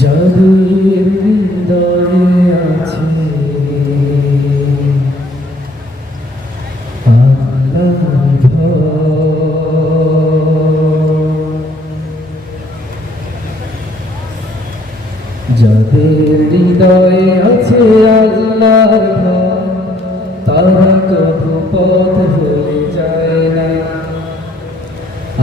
যাদের হৃদয়ে আছে। যাদের হৃদয়ে আছে আল্লাহর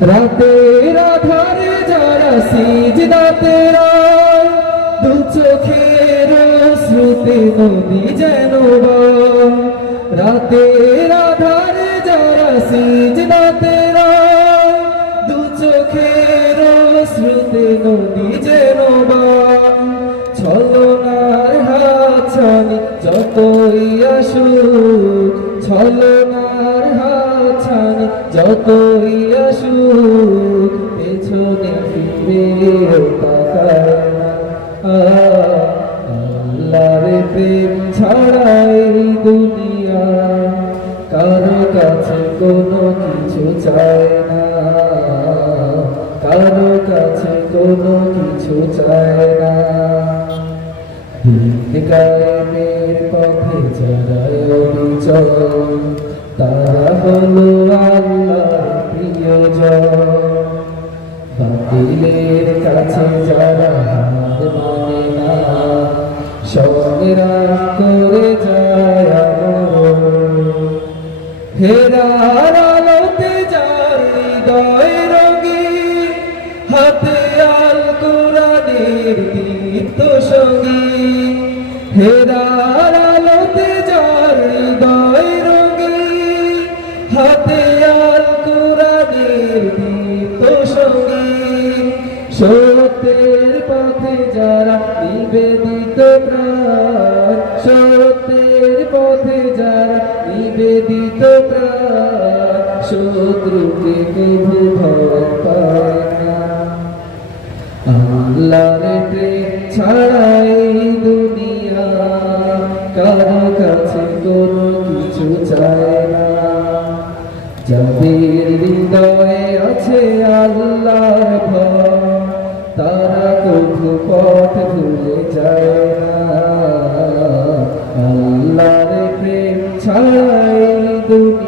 রাতের আধারে যারা সিজদাতে রয় দু চোখের শ্রুতি নদী যেন রাতের আধারে যারা সিজদাতে রয় দু চোখের শ্রুতি নদী যেন ছলনার হাছানি যতই আসুক হাছানি যতই আসুক, পেছনে ফিরে তাকায় না। আল্লাহর প্রেম ছাড়াই দুনিয়া, কারও কাছে কোনো কিছু চায় না। কারও কাছে কোনো কিছু চায় না। গায়েবের পথে যারা অবিচল, তারা হলো হেরার আলোতে যার হৃদয় রঙি হাতে আল কোরআনের দীপ্ত সঙ্গী। হেরার আলোতে যার হৃদয় রঙি হাতে আল কোরআনের দীপ্ত সঙ্গী। সত্যের পথে যারা নিবেদিত প্রাণ, সত্যের পথে যারা নিবেদিত শত্রুকে কবু ভয় ছাড়াই দুনিয়া কাছে কিছু চায় না। যাদের হৃদয়ে আছে আল্লাহর ভয়, তারা কবু পথ ভুলে যায় না। আল্লাহর প্রেম ছাড়াই দুনিয়া